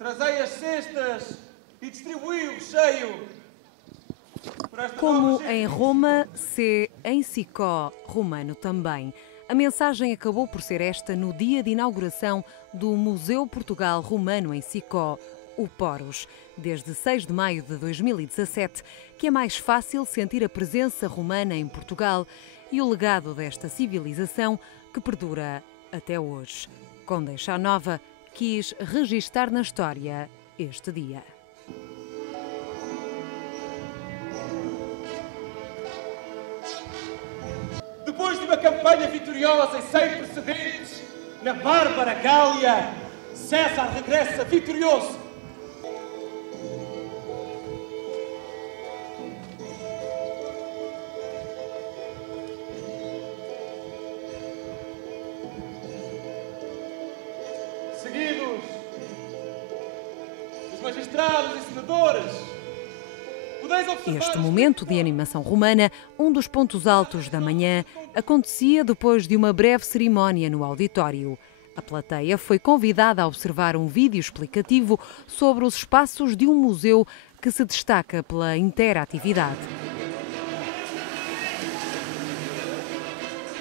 Trazei as cestas e distribuí-o cheio. Como em Roma, se em Sicó, romano também. A mensagem acabou por ser esta no dia de inauguração do Museu Portugal Romano em Sicó, o Poros, desde 6 de maio de 2017, que é mais fácil sentir a presença romana em Portugal e o legado desta civilização que perdura até hoje. Condeixa Nova quis registar na história este dia. Depois de uma campanha vitoriosa e sem precedentes, na bárbara Gália, César regressa vitorioso. Seguidos, os magistrados e senadores. Este momento de animação romana, um dos pontos altos da manhã, acontecia depois de uma breve cerimónia no auditório. A plateia foi convidada a observar um vídeo explicativo sobre os espaços de um museu que se destaca pela interatividade.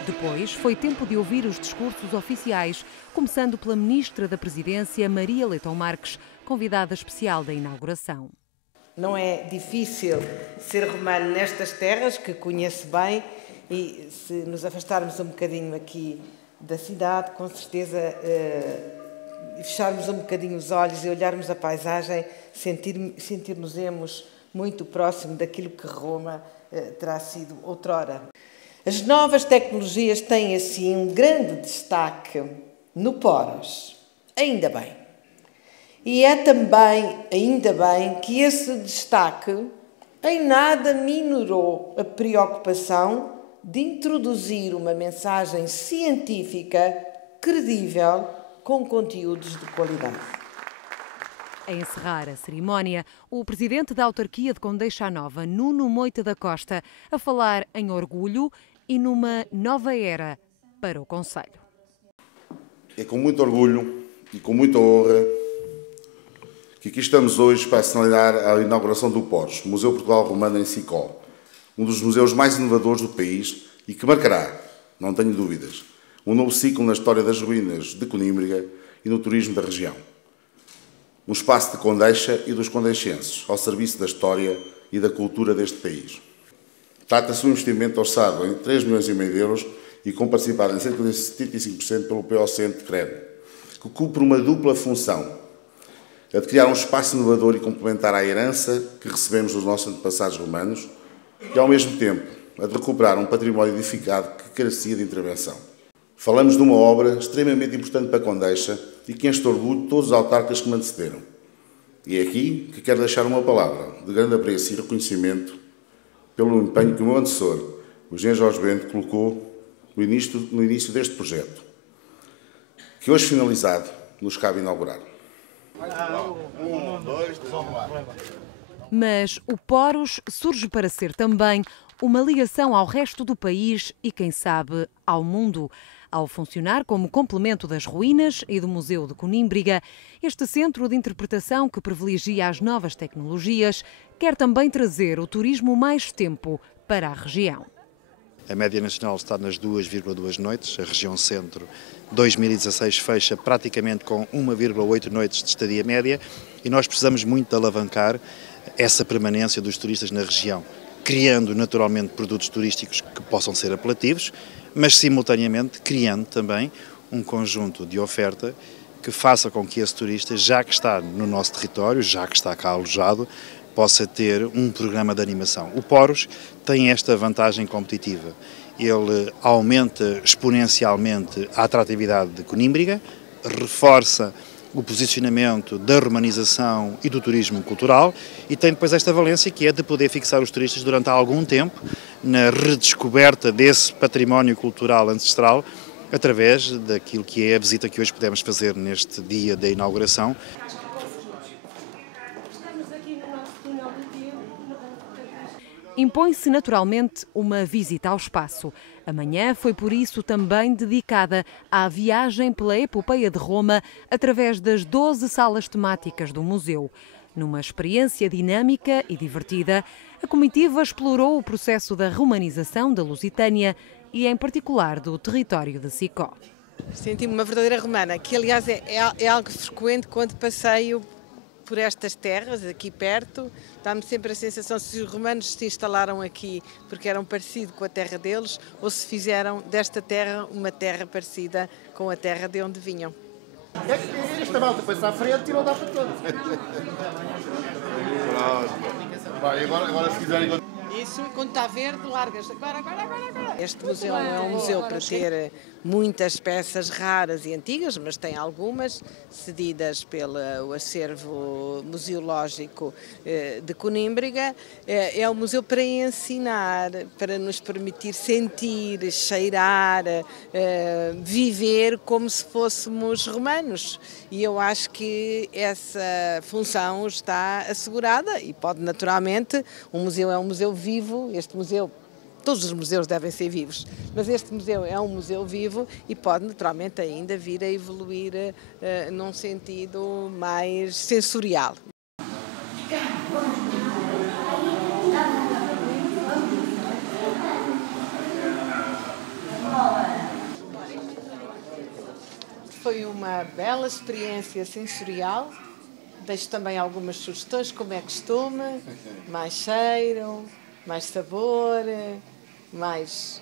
Depois foi tempo de ouvir os discursos oficiais, começando pela Ministra da Presidência, Maria Leitão Marques, convidada especial da inauguração. Não é difícil ser romano nestas terras, que conheço bem, e se nos afastarmos um bocadinho aqui da cidade, com certeza, fecharmos um bocadinho os olhos e olharmos a paisagem, sentir-nos muito próximo daquilo que Roma terá sido outrora. As novas tecnologias têm, assim, um grande destaque no Poros. Ainda bem. E é também, ainda bem, que esse destaque em nada minorou a preocupação de introduzir uma mensagem científica credível com conteúdos de qualidade. A encerrar a cerimónia, o presidente da autarquia de Condeixa Nova, Nuno Moita da Costa, a falar em orgulho e numa nova era para o concelho. É com muito orgulho e com muita honra que aqui estamos hoje para assinalar a inauguração do Poros, Museu Portugal Romano em Sicó, um dos museus mais inovadores do país e que marcará, não tenho dúvidas, um novo ciclo na história das ruínas de Conímbriga e no turismo da região. Um espaço de Condeixa e dos condeixenses, ao serviço da história e da cultura deste país. Trata-se de um investimento orçado em 3,5 milhões de euros e com participado em cerca de 75% pelo POCN de CREN, que cumpre uma dupla função: a de criar um espaço inovador e complementar à herança que recebemos dos nossos antepassados romanos e, ao mesmo tempo, a de recuperar um património edificado que carecia de intervenção. Falamos de uma obra extremamente importante para Condeixa e que enche de orgulho todos os autarcas que me antecederam. E é aqui que quero deixar uma palavra de grande apreço e reconhecimento pelo empenho que o meu antecessor, o engenheiro Jorge Bento, colocou no início deste projeto, que hoje finalizado nos cabe inaugurar. Mas o Poros surge para ser também uma ligação ao resto do país e, quem sabe, ao mundo. Ao funcionar como complemento das ruínas e do Museu de Conímbriga, este centro de interpretação que privilegia as novas tecnologias quer também trazer o turismo mais tempo para a região. A média nacional está nas 2,2 noites, a região centro 2016 fecha praticamente com 1,8 noites de estadia média e nós precisamos muito de alavancar essa permanência dos turistas na região, criando naturalmente produtos turísticos que possam ser apelativos, mas simultaneamente criando também um conjunto de oferta que faça com que esse turista, já que está no nosso território, já que está cá alojado, possa ter um programa de animação. O Poros tem esta vantagem competitiva. Ele aumenta exponencialmente a atratividade de Conímbriga, reforça o posicionamento da romanização e do turismo cultural e tem depois esta valência que é de poder fixar os turistas durante algum tempo na redescoberta desse património cultural ancestral através daquilo que é a visita que hoje podemos fazer neste dia da inauguração. impõe-se naturalmente uma visita ao espaço. Amanhã foi por isso também dedicada à viagem pela epopeia de Roma através das 12 salas temáticas do museu. Numa experiência dinâmica e divertida, a comitiva explorou o processo da romanização da Lusitânia e, em particular, do território de Sicó. Senti-me uma verdadeira romana, que aliás é algo frequente quando passeio por estas terras, aqui perto. Dá-me sempre a sensação se os romanos se instalaram aqui porque eram parecidos com a terra deles ou se fizeram desta terra uma terra parecida com a terra de onde vinham. É que esta malta foi-se à frente e não dá para todos. Vai, agora se quiserem... Isso, quando está verde, largas. Agora. Este museu é um museu para ter muitas peças raras e antigas, mas tem algumas cedidas pelo acervo museológico de Conímbriga. É um museu para ensinar, para nos permitir sentir, cheirar, viver como se fôssemos romanos. E eu acho que essa função está assegurada e pode naturalmente, um museu é um museu vivo, este museu, todos os museus devem ser vivos, mas este museu é um museu vivo e pode naturalmente ainda vir a evoluir num sentido mais sensorial. Foi uma bela experiência sensorial. Deixo também algumas sugestões, como é costume, mais cheiro, mais sabor, mais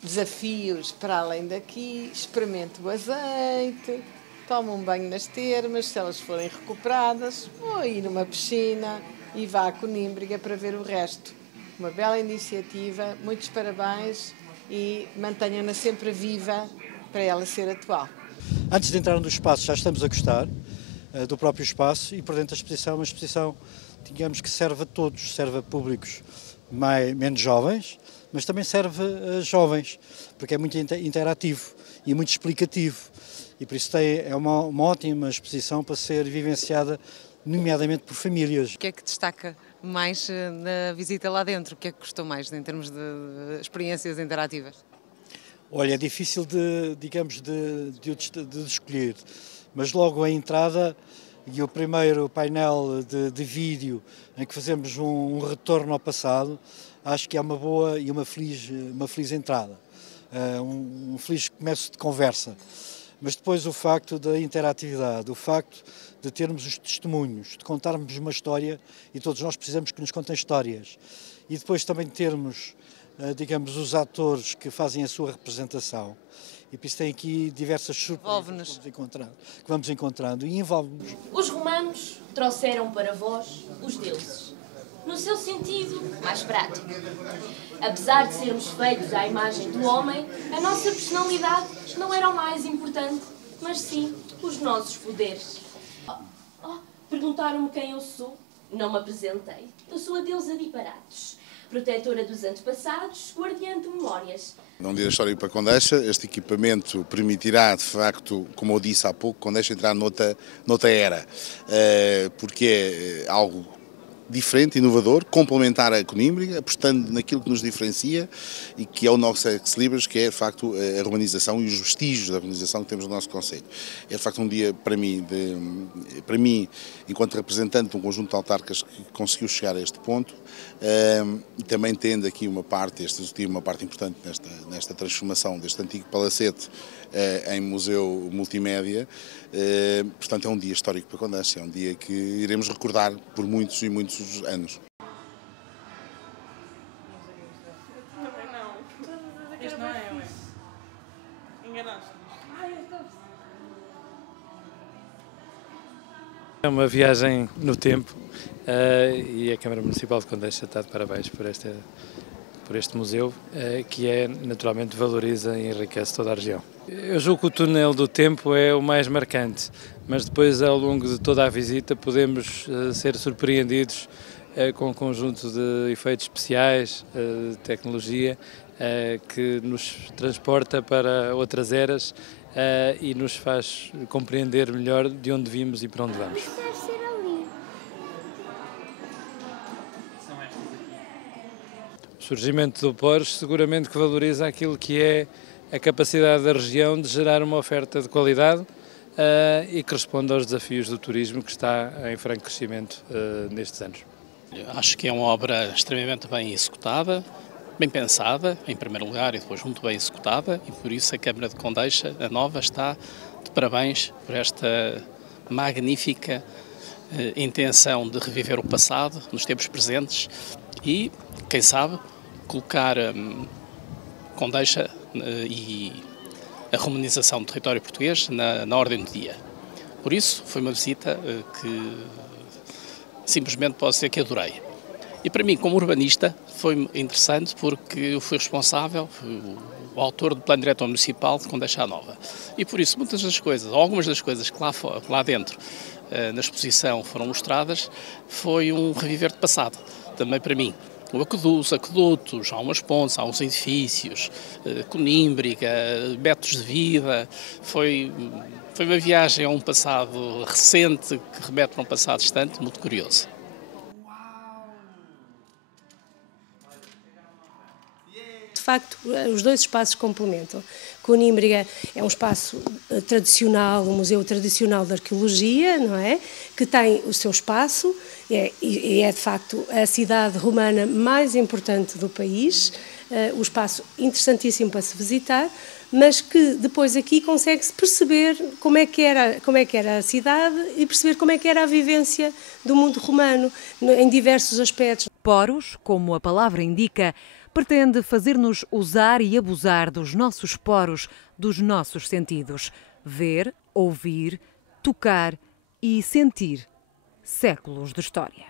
desafios para além daqui. Experimente o azeite, tome um banho nas termas, se elas forem recuperadas, ou ir numa piscina e vá à Conímbriga para ver o resto. Uma bela iniciativa, muitos parabéns e mantenham-na sempre viva para ela ser atual. Antes de entrar no espaço já estamos a gostar do próprio espaço e por dentro da exposição, uma exposição, digamos que serve a todos, serve a públicos menos jovens, mas também serve a jovens, porque é muito interativo e muito explicativo e por isso é uma ótima exposição para ser vivenciada, nomeadamente por famílias. O que é que destaca mais na visita lá dentro? O que é que gostou mais em termos de experiências interativas? Olha, é difícil digamos, de escolher, mas logo a entrada e o primeiro painel de vídeo em que fazemos um retorno ao passado, acho que é uma boa e uma feliz entrada, um feliz começo de conversa. Mas depois o facto da interatividade, o facto de termos os testemunhos, de contarmos uma história, e todos nós precisamos que nos contem histórias, e depois também termos, digamos, os atores que fazem a sua representação. E por isso tem aqui diversas surpresas que vamos encontrando e envolve-nos. Os romanos trouxeram para vós os deuses, no seu sentido mais prático. Apesar de sermos feitos à imagem do homem, a nossa personalidade não era o mais importante, mas sim os nossos poderes. Perguntaram-me quem eu sou? Não me apresentei. Eu sou a deusa de Iparatos, protetora dos antepassados, guardiã de memórias. Num dia histórico para Condeixa, este equipamento permitirá, de facto, como eu disse há pouco, Condeixa entrar noutra era, porque é algo diferente, inovador, complementar a Conímbriga, apostando naquilo que nos diferencia e que é o nosso ex-libris, que é, de facto, a romanização e os vestígios da romanização que temos no nosso concelho. É, de facto, um dia, para mim, enquanto representante de um conjunto de autarcas que conseguiu chegar a este ponto, e também tendo aqui uma parte importante nesta transformação deste antigo palacete em museu multimédia. Portanto, é um dia histórico para Condeixa, é um dia que iremos recordar por muitos e muitos anos. Este não é, ué. Enganaste-nos. É uma viagem no tempo e a Câmara Municipal de Condeixa está de parabéns por este museu, que naturalmente valoriza e enriquece toda a região. Eu julgo que o túnel do tempo é o mais marcante, mas depois ao longo de toda a visita podemos ser surpreendidos com um conjunto de efeitos especiais, de tecnologia, que nos transporta para outras eras e nos faz compreender melhor de onde vimos e para onde vamos. surgimento do Poros seguramente que valoriza aquilo que é a capacidade da região de gerar uma oferta de qualidade e que responde aos desafios do turismo que está em franco crescimento nestes anos. Acho que é uma obra extremamente bem executada, bem pensada, em primeiro lugar, e depois muito bem executada, e por isso a Câmara de Condeixa, a nova, está de parabéns por esta magnífica intenção de reviver o passado nos tempos presentes e, quem sabe, colocar Condeixa e a romanização do território português na ordem do dia. Por isso, foi uma visita que simplesmente posso dizer que adorei. E para mim, como urbanista, foi interessante porque eu fui responsável, o autor do Plano Diretor Municipal de Condeixa Nova. E por isso, muitas das coisas, ou algumas das coisas que lá dentro, na exposição, foram mostradas, foi um reviver de passado, também para mim. Os aquedutos, há umas pontes, há uns edifícios, Conímbriga, métodos de vida. Foi uma viagem a um passado recente que remete para um passado distante, muito curioso. De facto, os dois espaços complementam. Conímbriga é um espaço tradicional, um museu tradicional de arqueologia, não é? Que tem o seu espaço e é de facto a cidade romana mais importante do país, um espaço interessantíssimo para se visitar, mas que depois aqui consegue-se perceber como é que era a cidade e perceber como é que era a vivência do mundo romano em diversos aspectos. Poros, como a palavra indica, pretende fazer-nos usar e abusar dos nossos poros, dos nossos sentidos. Ver, ouvir, tocar e sentir. Séculos de história.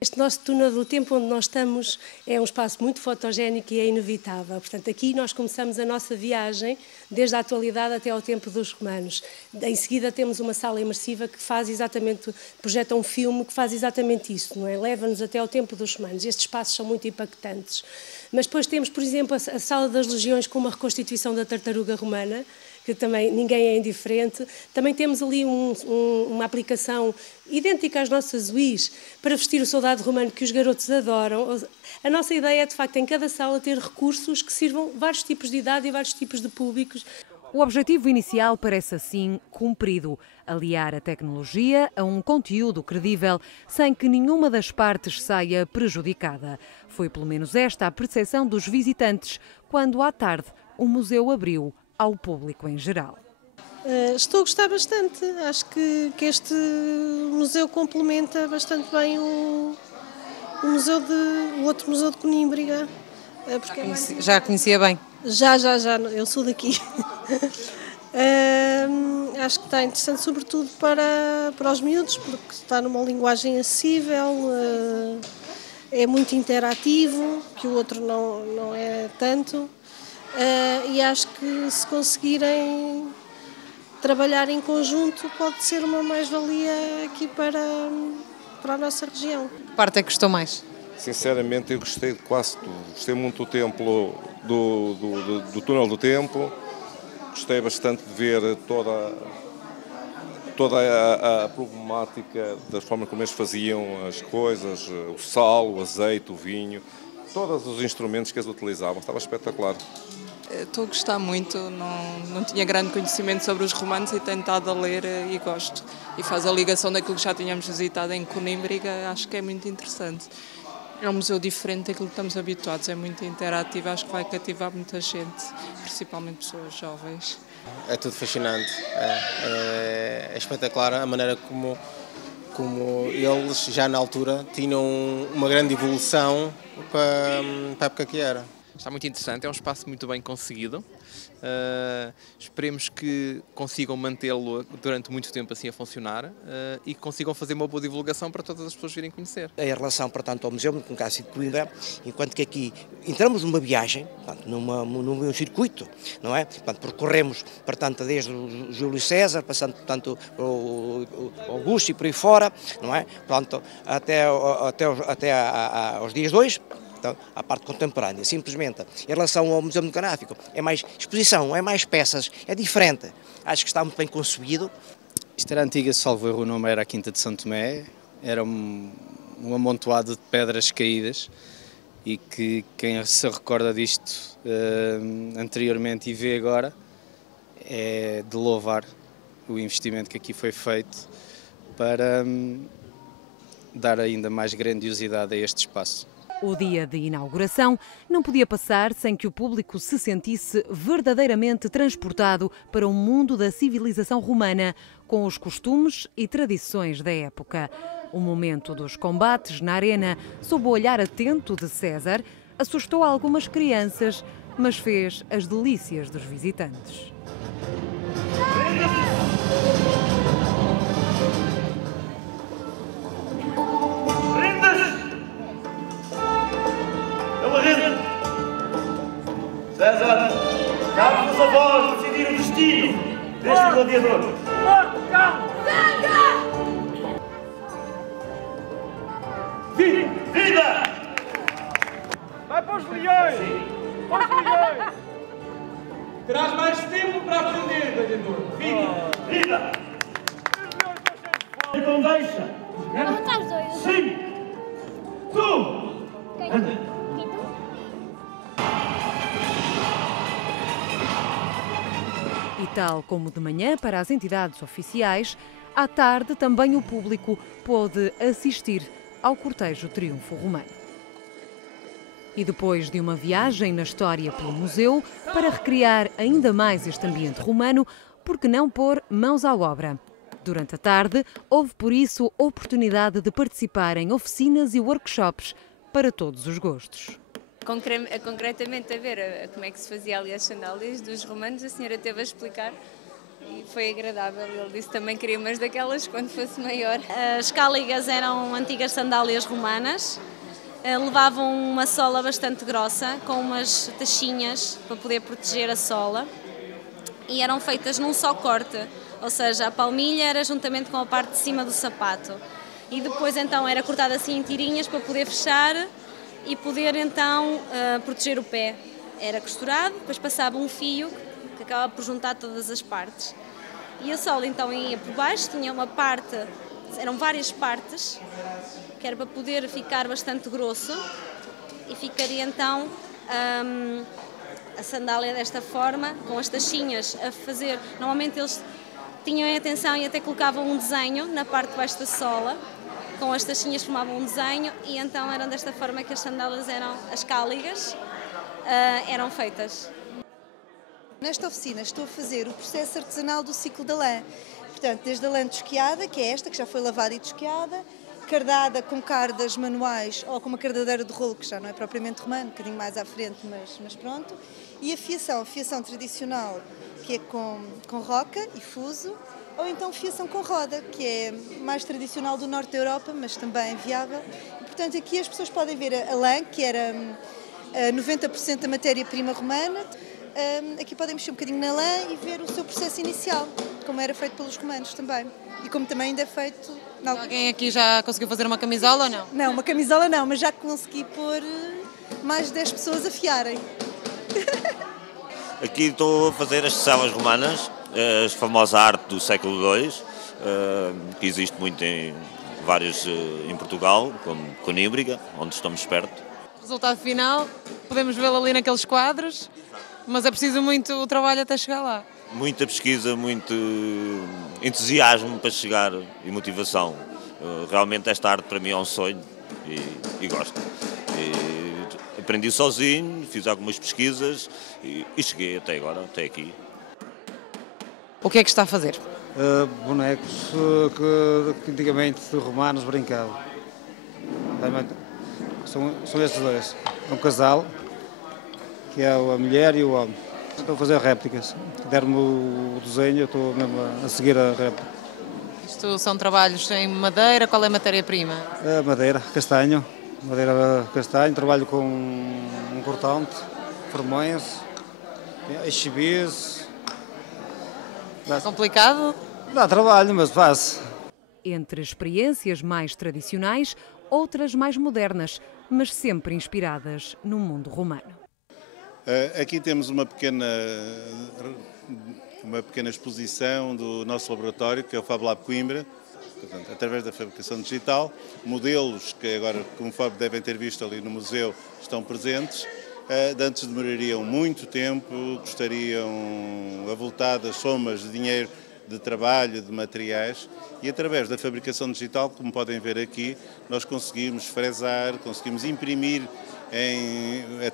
Este nosso túnel do tempo onde nós estamos é um espaço muito fotogénico e é inevitável. Portanto, aqui nós começamos a nossa viagem desde a atualidade até ao tempo dos romanos. Em seguida temos uma sala imersiva que faz exatamente, projeta um filme que faz exatamente isso, não é? Leva-nos até ao tempo dos romanos. Estes espaços são muito impactantes. Mas depois temos, por exemplo, a Sala das Legiões com uma reconstituição da tartaruga romana, que também ninguém é indiferente. Também temos ali uma aplicação idêntica às nossas UIs para vestir o soldado romano que os garotos adoram. A nossa ideia é, de facto, em cada sala ter recursos que sirvam vários tipos de idade e vários tipos de públicos. O objetivo inicial parece assim cumprido: aliar a tecnologia a um conteúdo credível sem que nenhuma das partes saia prejudicada. Foi pelo menos esta a percepção dos visitantes quando, à tarde, o museu abriu ao público em geral. Estou a gostar bastante. Acho que este museu complementa bastante bem o outro museu de Conímbriga. Já conhecia bem? Já. Eu sou daqui. Acho que está interessante, sobretudo para os miúdos, porque está numa linguagem acessível, é muito interativo, que o outro não é tanto. E acho que se conseguirem trabalhar em conjunto pode ser uma mais-valia aqui para a nossa região. Que parte é que gostou mais? Sinceramente, eu gostei de quase tudo. Gostei muito do templo, do túnel do tempo. Gostei bastante de ver toda a problemática da forma como eles faziam as coisas, o sal, o azeite, o vinho, todos os instrumentos que eles utilizavam. Estava espetacular. Estou a gostar muito, não tinha grande conhecimento sobre os romanos e tenho estado a ler e gosto. E faz a ligação daquilo que já tínhamos visitado em Conímbriga, acho que é muito interessante. É um museu diferente daquilo que estamos habituados, é muito interativo, acho que vai cativar muita gente, principalmente pessoas jovens. É tudo fascinante, é espetacular a maneira como eles já na altura tinham uma grande evolução para a época que era. Está muito interessante, é um espaço muito bem conseguido. Esperemos que consigam mantê-lo durante muito tempo assim a funcionar e que consigam fazer uma boa divulgação para todas as pessoas virem conhecer. Em relação, portanto, ao museu, no caso de Coimbra, enquanto que aqui entramos numa viagem, portanto, num circuito, não é? Portanto, percorremos, portanto, desde o Júlio César, passando, portanto, o Augusto e por aí fora, não é? Portanto, até aos dias 2. A parte contemporânea, simplesmente. Em relação ao Museu Etnográfico, é mais exposição, é mais peças, é diferente. Acho que está muito bem concebido. Isto era a antiga, salvo erro, o nome era a Quinta de São Tomé, era um amontoado de pedras caídas e que quem se recorda disto anteriormente e vê agora é de louvar o investimento que aqui foi feito para dar ainda mais grandiosidade a este espaço. O dia de inauguração não podia passar sem que o público se sentisse verdadeiramente transportado para o mundo da civilização romana, com os costumes e tradições da época. O momento dos combates na arena, sob o olhar atento de César, assustou algumas crianças, mas fez as delícias dos visitantes. César, cabe-vos a vós decidir o destino deste gladiador. Vida! Vai para os leões! Sim. Para os leões! Terás mais tempo para aprender, gladiador. Vida! Então deixa! Não estás doido? Sim! Tu! Anda! E tal como de manhã para as entidades oficiais, à tarde também o público pôde assistir ao cortejo Triunfo Romano. E depois de uma viagem na história pelo museu, para recriar ainda mais este ambiente romano, por que não pôr mãos à obra? Durante a tarde, houve por isso oportunidade de participar em oficinas e workshops para todos os gostos. Concretamente a ver como é que se fazia ali as sandálias dos romanos, a senhora teve a explicar e foi agradável. Ele disse também que queria umas daquelas quando fosse maior. As cáligas eram antigas sandálias romanas, levavam uma sola bastante grossa, com umas tachinhas para poder proteger a sola e eram feitas num só corte, ou seja, a palmilha era juntamente com a parte de cima do sapato e depois então era cortada assim em tirinhas para poder fechar e poder então proteger o pé. Era costurado, depois passava um fio que acaba por juntar todas as partes. E a sola então ia por baixo, tinha uma parte, eram várias partes, que era para poder ficar bastante grosso e ficaria então a sandália desta forma, com as tachinhas a fazer. Normalmente eles tinham a atenção e até colocavam um desenho na parte de baixo da sola, com as tachinhas formavam um desenho e então eram desta forma que as sandálias eram, as cáligas, eram feitas. Nesta oficina estou a fazer o processo artesanal do ciclo da lã. Portanto, desde a lã tosquiada, que é esta, que já foi lavada e tosquiada, cardada com cardas manuais ou com uma cardadeira de rolo, que já não é propriamente romano, um bocadinho mais à frente, mas pronto. E a fiação tradicional, que é com roca e fuso, ou então fiação com roda, que é mais tradicional do norte da Europa, mas também viável. E, portanto, aqui as pessoas podem ver a lã, que era 90% da matéria-prima romana. Aqui podem mexer um bocadinho na lã e ver o seu processo inicial, como era feito pelos romanos também. E como também ainda é feito... Não. Alguém aqui já conseguiu fazer uma camisola ou não? Não, uma camisola não, mas já consegui pôr mais de 10 pessoas a fiarem. Aqui estou a fazer as celas romanas, a famosa arte do século II, que existe muito em Portugal, como Conímbriga, onde estamos perto. O resultado final, podemos vê-lo ali naqueles quadros, mas é preciso muito o trabalho até chegar lá. Muita pesquisa, muito entusiasmo para chegar e motivação. Realmente esta arte para mim é um sonho e gosto. Aprendi sozinho, fiz algumas pesquisas e cheguei até agora, até aqui. O que é que está a fazer? Bonecos que antigamente os romanos brincavam. São estes dois. É um casal, que é a mulher e o homem. Estou a fazer réplicas. Deram-me o desenho, eu estou mesmo a seguir a réplica. Isto são trabalhos em madeira, qual é a matéria-prima? Madeira, castanho. Madeira castanho, trabalho com um cortante, formões, chibis. É complicado? Dá trabalho, mas faz. Entre experiências mais tradicionais, outras mais modernas, mas sempre inspiradas no mundo romano. Aqui temos uma pequena exposição do nosso laboratório, que é o Fab Lab Coimbra. Portanto, através da fabricação digital, modelos que agora, conforme devem ter visto ali no museu, estão presentes. De antes demorariam muito tempo, custariam avultadas somas de dinheiro, de trabalho, de materiais, e através da fabricação digital, como podem ver aqui, nós conseguimos fresar, conseguimos imprimir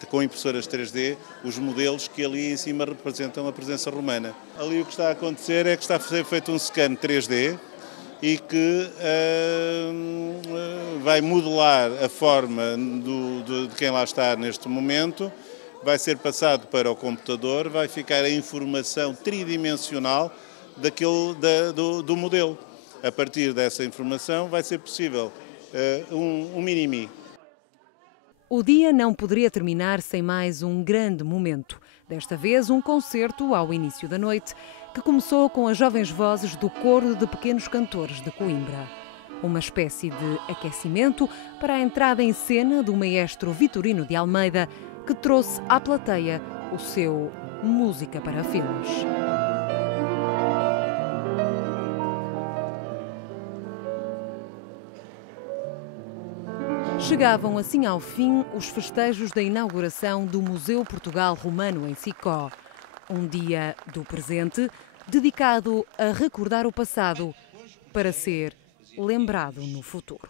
com impressoras 3D os modelos que ali em cima representam a presença romana. Ali o que está a acontecer é que está a ser feito um scan 3D e que vai modelar a forma de quem lá está neste momento, vai ser passado para o computador, vai ficar a informação tridimensional do modelo. A partir dessa informação vai ser possível um mini-me. O dia não poderia terminar sem mais um grande momento. Desta vez, um concerto ao início da noite, que começou com as jovens vozes do Coro de Pequenos Cantores de Coimbra. Uma espécie de aquecimento para a entrada em cena do maestro Vitorino de Almeida, que trouxe à plateia o seu Música para Filmes. Chegavam assim ao fim os festejos da inauguração do Museu Portugal Romano em Sicó. Um dia do presente dedicado a recordar o passado para ser lembrado no futuro.